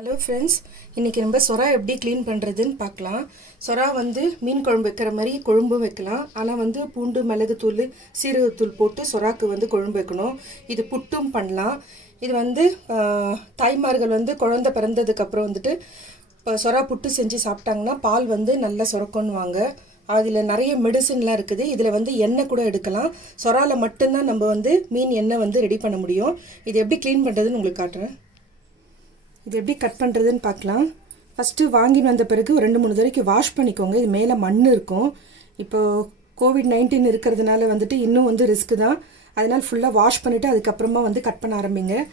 Hello friends, இன்றைக்கி நம்ம சொரா எப்படி க்ளீன் பண்ணுறதுன்னு பார்க்கலாம். சொரா மீன் குழம்பு வைக்கிற மாதிரி குழம்பும் வைக்கலாம். ஆனால் பூண்டு, மிளகுத்தூள், சீரகத்தூள் போட்டு சொராக்கு குழம்பு வைக்கணும். இது புட்டும் பண்ணலாம். இது தாய்மார்கள் குழந்தை பிறந்ததுக்கப்புறம் சொரா புட்டு செஞ்சு சாப்பிட்டாங்கன்னா பால் நல்லா சுரக்கணுவாங்க. அதில் நிறைய மெடிசன்லாம் இருக்குது. இதில் எண்ணெய் கூட எடுக்கலாம். சொராவில் மட்டும்தான் நம்ம மீன் எண்ணெய் ரெடி பண்ண முடியும். இது எப்படி க்ளீன் பண்ணுறதுன்னு உங்களுக்கு காட்டுறேன். இது எப்படி கட் பண்ணுறதுன்னு பார்க்கலாம். ஃபஸ்ட்டு வாங்கின்னு வந்த பிறகு ஒரு 2-3 தடவைக்கு வாஷ் பண்ணிக்கோங்க. இது மேலே மண் இருக்கும். இப்போது COVID-19 இருக்கிறதுனால இன்னும் ரிஸ்க்கு தான். அதனால் ஃபுல்லாக வாஷ் பண்ணிவிட்டு அதுக்கப்புறமா கட் பண்ண ஆரம்பிங்க.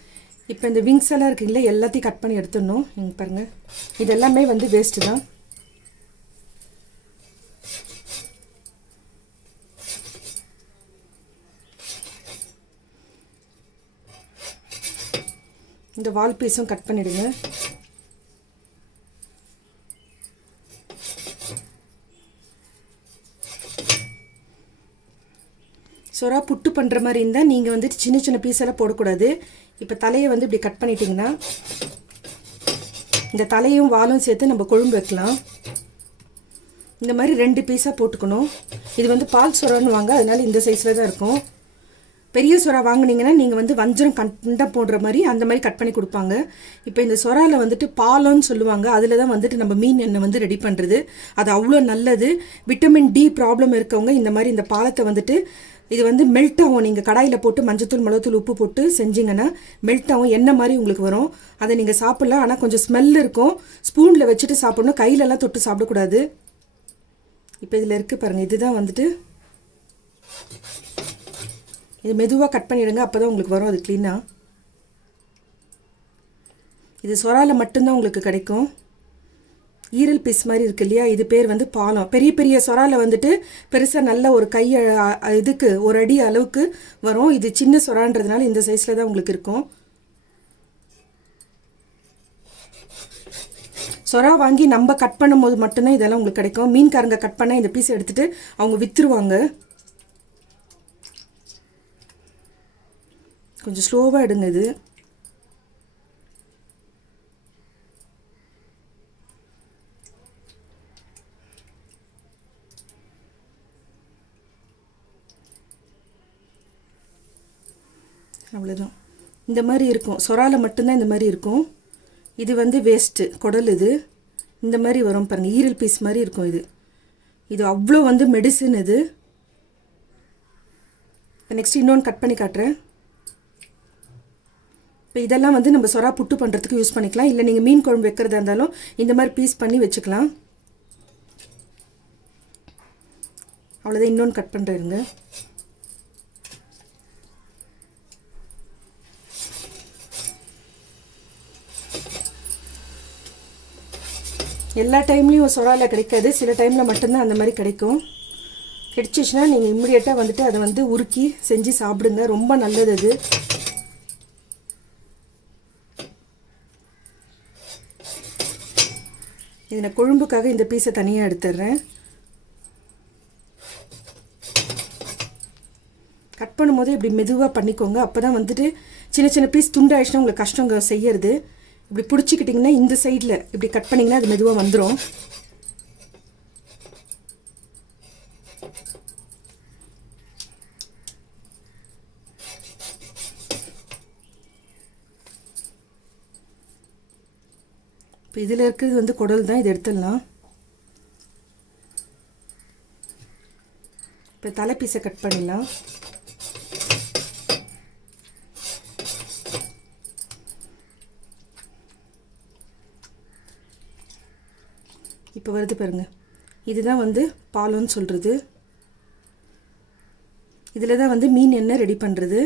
இப்போ இந்த விங்ஸ் எல்லாம் இருக்குங்களே, எல்லாத்தையும் கட் பண்ணி எடுத்துடணும். இங்கே பாருங்கள், இது எல்லாமே வேஸ்ட்டு தான். இந்த வால் பீஸும் கட் பண்ணிவிடுங்க. சொரா புட்டு பண்ணுற மாதிரி இருந்தால் நீங்கள் சின்ன சின்ன பீஸெல்லாம் போடக்கூடாது. இப்போ தலையை இப்படி கட் பண்ணிட்டிங்கன்னா இந்த தலையும் வாலும் சேர்த்து நம்ம குழம்பு வைக்கலாம். இந்த மாதிரி 2 பீஸாக போட்டுக்கணும். இது பால் சொரான்னு வாங்க, அதனால இந்த சைஸில் தான் இருக்கும். பெரிய சொரா வாங்கினீங்கன்னா நீங்கள் வஞ்சரம் கண்டை போடுற மாதிரி அந்த மாதிரி கட் பண்ணி கொடுப்பாங்க. இப்போ இந்த சொராவில் பாலம்னு சொல்லுவாங்க. அதில் தான் நம்ம மீன் எண்ணெய் ரெடி பண்ணுறது. அது அவ்வளோ நல்லது. விட்டமின் டி ப்ராப்ளம் இருக்கவங்க இந்த மாதிரி இந்த பாலத்தை இது மெல்ட் ஆகும். நீங்கள் கடாயில் போட்டு மஞ்சத்தூள், மிளகுத்தூள், உப்பு போட்டு செஞ்சிங்கன்னா மெல்ட் ஆகும். எண்ணெய் மாதிரி உங்களுக்கு வரும். அதை நீங்கள் சாப்பிட்லாம். ஆனால் கொஞ்சம் ஸ்மெல் இருக்கும். ஸ்பூனில் வச்சுட்டு சாப்பிட்ணும். கையிலலாம் தொட்டு சாப்பிடக்கூடாது. இப்போ இதில் இருக்குது பாருங்கள். இதுதான் இது மெதுவாக கட் பண்ணிவிடுங்க. அப்போ தான் உங்களுக்கு வரும் அது க்ளீனாக. இது சொராவில் மட்டும்தான் உங்களுக்கு கிடைக்கும். ஈரல் பீஸ் மாதிரி இருக்கு இல்லையா, இது பேர் பாலம். பெரிய பெரிய சொராவில் பெருசாக நல்ல ஒரு கை இதுக்கு ஒரு அடி அளவுக்கு வரும். இது சின்ன சொரான்றதுனால இந்த சைஸில் தான் உங்களுக்கு இருக்கும். சொரா வாங்கி நம்ம கட் பண்ணும் போது மட்டும்தான் இதெல்லாம் உங்களுக்கு கிடைக்கும். மீன்காரங்க கட் பண்ணால் இந்த பீஸை எடுத்துகிட்டு அவங்க விற்றுருவாங்க. கொஞ்சம் ஸ்லோவாக எடுங்க. இது அவ்வளோதான். இந்த மாதிரி இருக்கும். சொராவில் மட்டும்தான் இந்த மாதிரி இருக்கும். இது வேஸ்ட்டு குடல். இது இந்த மாதிரி வரும் பாருங்கள். ஈரல் பீஸ் மாதிரி இருக்கும். இது அவ்வளோ மெடிசன். இது நெக்ஸ்ட் இன்னொன்று கட் பண்ணி காட்டுறேன். இப்போ இதெல்லாம் நம்ம சொரா புட்டு பண்ணுறதுக்கு யூஸ் பண்ணிக்கலாம். இல்லை நீங்கள் மீன் குழம்பு வைக்கிறதா இருந்தாலும் இந்த மாதிரி பீஸ் பண்ணி வச்சுக்கலாம். அவ்வளோதான். இன்னொன்று கட் பண்ணுறேங்க. எல்லா டைம்லேயும் சொராவில் கிடைக்காது. சில டைமில் மட்டும்தான் அந்த மாதிரி கிடைக்கும். கிடைச்சிச்சுன்னா நீங்கள் இம்மிடியேட்டாக அதை உருக்கி செஞ்சு சாப்பிடுங்க. ரொம்ப நல்லது அது. இது நான் கொழும்புக்காக இந்த பீஸை தனியாக எடுத்துடுறேன். கட் பண்ணும்போது இப்படி மெதுவாக பண்ணிக்கோங்க. அப்போ தான் சின்ன சின்ன பீஸ் துண்டாயிடுச்சுன்னா உங்களுக்கு கஷ்டங்க செய்யறது. இப்படி பிடிச்சிக்கிட்டிங்கன்னா இந்த சைடில் இப்படி கட் பண்ணிங்கன்னா அது மெதுவாக வந்துடும். இப்போ இதில் இருக்கிறது குடல் தான். இது எடுத்துடலாம். இப்போ தலை பீஸை கட் பண்ணிடலாம். இப்போ வருது பாருங்கள். இதுதான் பாலம்னு சொல்கிறது. இதில் தான் மீன் எண்ணெய் ரெடி பண்ணுறது.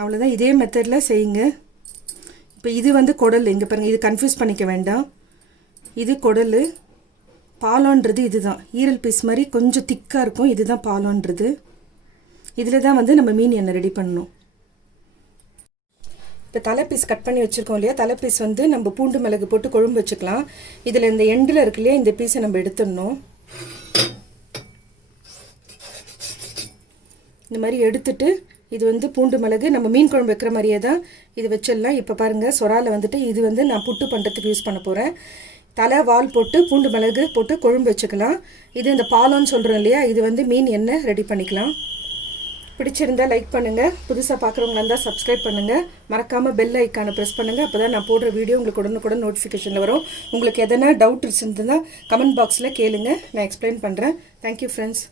அவ்வளோதான். இதே மெத்தடில் செய்யுங்க. இப்போ இது குடல். இங்கே பாருங்கள். இது கன்ஃபியூஸ் பண்ணிக்க வேண்டாம். இது குடல். பாலம்ன்றது இதுதான். ஈரல் பீஸ் மாதிரி கொஞ்சம் திக்காக இருக்கும். இதுதான் பாலம்ன்றது. இதில் தான் நம்ம மீன் எண்ணெய் ரெடி பண்ணணும். இப்போ தலை பீஸ் கட் பண்ணி வச்சுருக்கோம் இல்லையா, தலை பீஸ் நம்ம பூண்டு மிளகு போட்டு குழம்பு வச்சுக்கலாம். இதில் இந்த எண்டில் இருக்கு இல்லையா, இந்த பீஸை நம்ம எடுத்துடணும். இந்த மாதிரி எடுத்துட்டு இது வந்து பூண்டு மிளகு நம்ம மீன் குழம்பு வைக்கிற மாதிரியே தான் இது வச்சிடலாம். இப்போ பாருங்கள் சொராவில் வந்துட்டு இது வந்து நான் புட்டு பண்ணுறதுக்கு யூஸ் பண்ண போகிறேன். தலை வால் போட்டு பூண்டு மிளகு போட்டு குழம்பு வச்சுக்கலாம். இது இந்த பாலம்னு சொல்கிறோம் இல்லையா, இது வந்து மீன் எண்ணெய் ரெடி பண்ணிக்கலாம். பிடிச்சிருந்தால் லைக் பண்ணுங்கள், புதுசாக பார்க்குறவங்களா இருந்தால் சப்ஸ்கிரைப் பண்ணுங்கள், மறக்காமல் பெல் ஐக்கானை ப்ரெஸ் பண்ணுங்கள். அப்போ தான் நான் போடுற வீடியோ உங்களுக்கு உடனுக்குடன் நோட்டிஃபிகேஷனில் வரும். உங்களுக்கு எதனா டவுட் இருந்துன்னா கமெண்ட் பாக்ஸில் கேளுங்க, நான் எக்ஸ்பிளைன் பண்ணுறேன். Thank you friends.